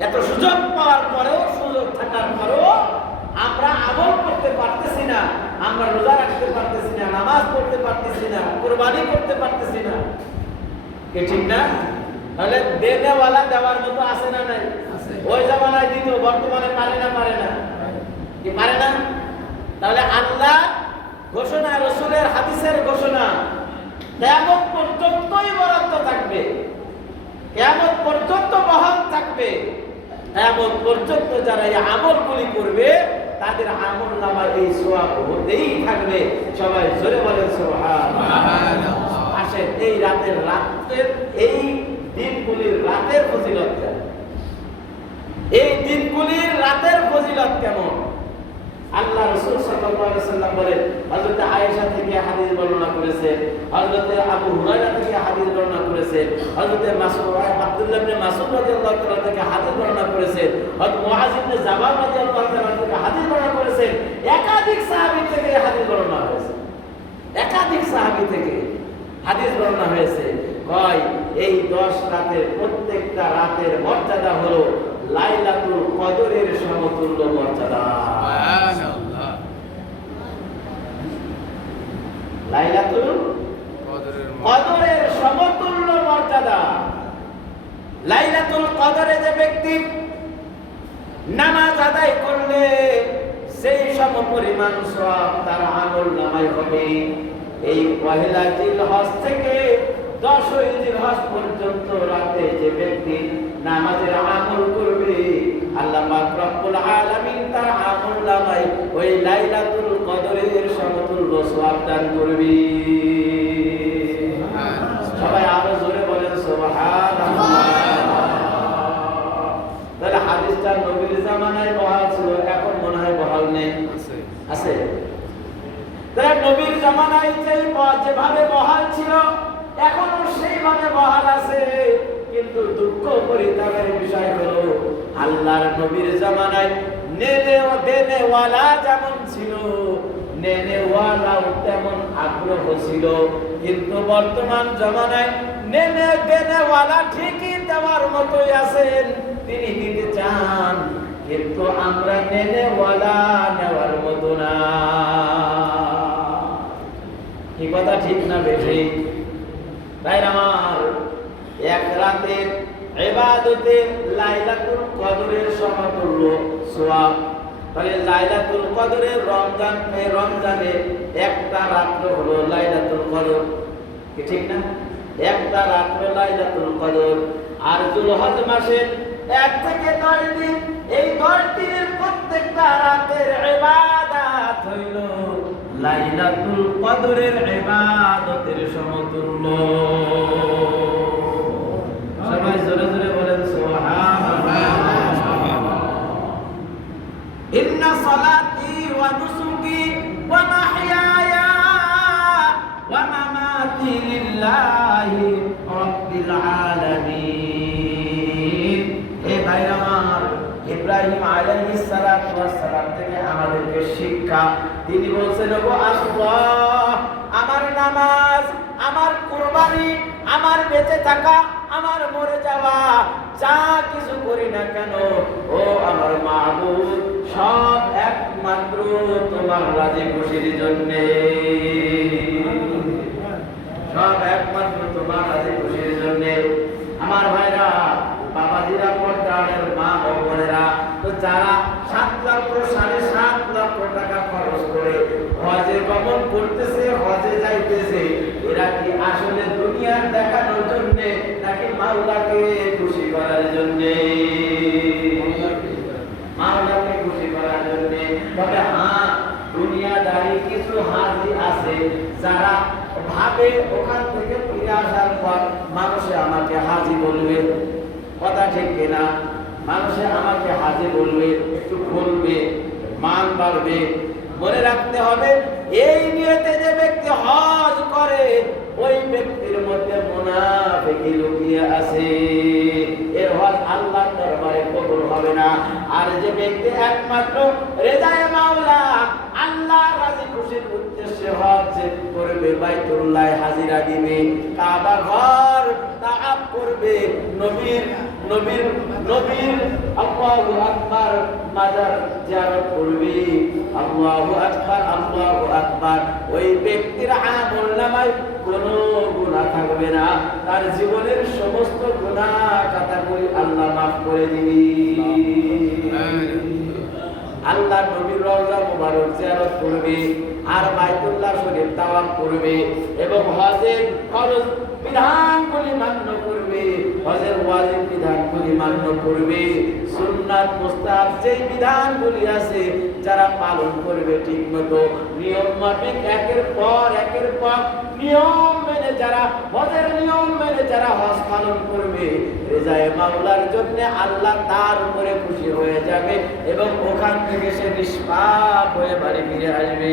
এত সুযোগ পাওয়ার পরেও সুযোগ থাকার পরেও আমরা আমল করতে পারতেছি না আমরা রোজা রাখতে পারতেছি না নামাজ পড়তে পারতেছি না কোরবানি করতে পারতেছি না। কে ঠিক না? তাহলে দেনেওয়ালা দেওয়ার মতো আছে না নাই? ওই জামানায় দিত বর্তমানে পারে না পারে না। কি পারে না? তাহলে আল্লাহ ঘোষণা রসুলের হাদিসের ঘোষণা কেমন পর্যন্তই বরাদ্দ থাকবে। কেমন পর্যন্ত বহাল থাকবে। এমন পর্যন্ত যারা এই আমলগুলি করবে তাদের আমল নামায় এই সোয়াব হতেই থাকবে। সবাই জোরে বলেন সোহান আসেন এই রাতের রাতের এই দিনগুলির রাতের ফজিলত কেমন? এই দিনগুলির রাতের ফজিলত কেমন? আল্লাহ রাসূল আলাইহি সাল্লাম বলেন হযরত আয়েশা থেকে হাদিস বর্ণনা করেছে, হযরত আবু হুরায়রা থেকে হাদিস বর্ণনা করেছে, হযরত মাসউদ, আব্দুল্লাহ ইবনে রাদিয়াল্লাহু তাআলা থেকে হাদিস বর্ণনা করেছে, হযরত ইবনে জাবাল রাদিয়াল্লাহু তাআলা থেকে হাদিস বর্ণনা করেছে, একাধিক সাহাবী থেকে হাদিস বর্ণনা হয়েছে। একাধিক সাহাবী থেকে হাদিস বর্ণনা হয়েছে। কয়, এই দশ রাতের প্রত্যেকটা রাতের মর্যাদা হলো লাইলাতুল কদরের সমতুল্য মর্যাদা সুবহানাল্লাহ লাইলাতুল কদরের সমতুল্য মর্যাদা। লাইলাতুল কদরে যে ব্যক্তি নামাজ আদায় করলে সেই সম পরিমাণ সব তার আমল নামায় হবে। এই পহেলা জিলহজ থেকে দশই জিলহজ পর্যন্ত রাতে যে ব্যক্তি নামাজের আমল করবে, আল্লাহ পাক আলামিন তার আমল নামায় ওই লাইলাতুল কদরের সমতুল্য সওয়াব দান করবে সবাই আরও জোরে বলেন সুবহানাল্লাহ তাহলে হাদিসটা নবীর জামানায় বহাল ছিল এখন মনে হয় বহাল নেই। আছে। নবীর জামানায় যেই যেভাবে বহাল ছিল এখনও সেইভাবে বহাল আছে। কিন্তু দুঃখ পরিতাপের বিষয় হলো আল্লাহর নবীর জামানায় নেনে ও দেনে ওয়ালা যেমন ছিল নেনে ওয়ালাও তেমন আগ্রহ ছিল। কিন্তু বর্তমান জামানায় নেনে দেনে ওয়ালা ঠিকই দেওয়ার মতোই আছেন। তিনি দিতে চান, কিন্তু আমরা নেনে ওয়ালা নেওয়ার মতো না। কি কথা ঠিক না বেঠি? তাই আমার, এক রাতের ইবাদতে লাইলাতুল কদরের সমতুল্য সোয়াব। তাহলে লাইলাতুল কদরের রমজান রমজানে একটা রাত্র হলো লাইলাতুল কদর। কি ঠিক না? একটা রাত্র লাইলাতুল কদর। আর জুলহজ মাসে এক থেকে দশ দিন, এই দশ দিনের প্রত্যেকটা রাতের ইবাদত হইল। লাইলাতুল কদরের ইবাদতের সমতুল্য। সবাই জোরে জোরে বলেন ইন্না ওয়া নুসুকি ওয়া ওয়া মামাতি লিল্লাহি রাব্বিল আলামিন হে ভাইরা আমার ইব্রাহিম আলাইহিস সালাতু ওয়াস সালাম থেকে আমাদেরকে শিক্ষা। তিনি বলছেন আমার নামাজ, আমার কুরবানি, আমার বেঁচে থাকা, আমার মরে যাওয়া, যা কিছু করি না কেন, ও আমার মাহবুব, সব একমাত্র তোমার রাজি খুশির জন্যে। সব একমাত্র তোমার রাজি খুশির জন্যে। আমার ভাইরা, বাবাজিরা পর্দারের মা ও তো যারা সাত লক্ষ সাড়ে সাত টাকা খরচ করে হজে গমন করতেছে, হজে যাইতেছে। এরা কি আসলে দুনিয়ার দেখানোর জন্য নাকি মাওলাকে খুশি করার জন্য? মাওলাকে খুশি করার জন্য। তবে হ্যাঁ দুনিয়াদারি কিছু হাজি আছে, যারা ভাবে ওখান থেকে ফিরে আসার পর মানুষে আমাকে হাজি বলবে। কথা ঠিক কিনা? মানুষে আমাকে হাজি বলবে, একটু খুলবে মান বাড়বে। মনে রাখতে হবে, এই নিয়তে যে ব্যক্তি হজ করে, ওই ব্যক্তির মধ্যে মুনাফিকি লুকিয়ে আছে। এর হজ আল্লাহর দরবারে কবুল হবে না। আর যে ব্যক্তি একমাত্র রেজায়ে মাওলা, আল্লাহ রাজি খুশির উদ্দেশ্যে হজ করবে, বাইতুল্লাহ হাজিরা দিবে, কাবা ঘর তাআব করবে, নবীর নবীর নবীর আল্লাহু আকবার মাজার জিয়ারত করবে। আল্লাহু আকবার আল্লাহু আকবার। ওই ব্যক্তির আমল নামায় কোনো গুনাহ থাকবে না। তার জীবনের সমস্ত গুনাহ কাটাগুলি আল্লাহ মাফ করে দিবি। আল্লাহ নবীর রওজা মুবারক জিয়ারত করবে, আর বাইতুল্লাহ শরীফ তাওয়াফ করবে, এবং হজের ফরজ বিধানগুলি মান্য করবে হজের ওয়াজিব বিধানগুলি মান্য করবে। সুন্নাত মুস্তাহাব যেই বিধানগুলি আছে, যারা পালন করবে ঠিকমতো। নিয়ম মাফিক একের পর একের পর নিয়ম মেনে যারা, হজের নিয়ম মেনে যারা হজ পালন করবে, রেজায়ে মাওলার জন্য আল্লাহ তার উপরে খুশি হয়ে যাবে এবং ওখান থেকে সে নিষ্পাপ হয়ে বাড়ি ফিরে আসবে।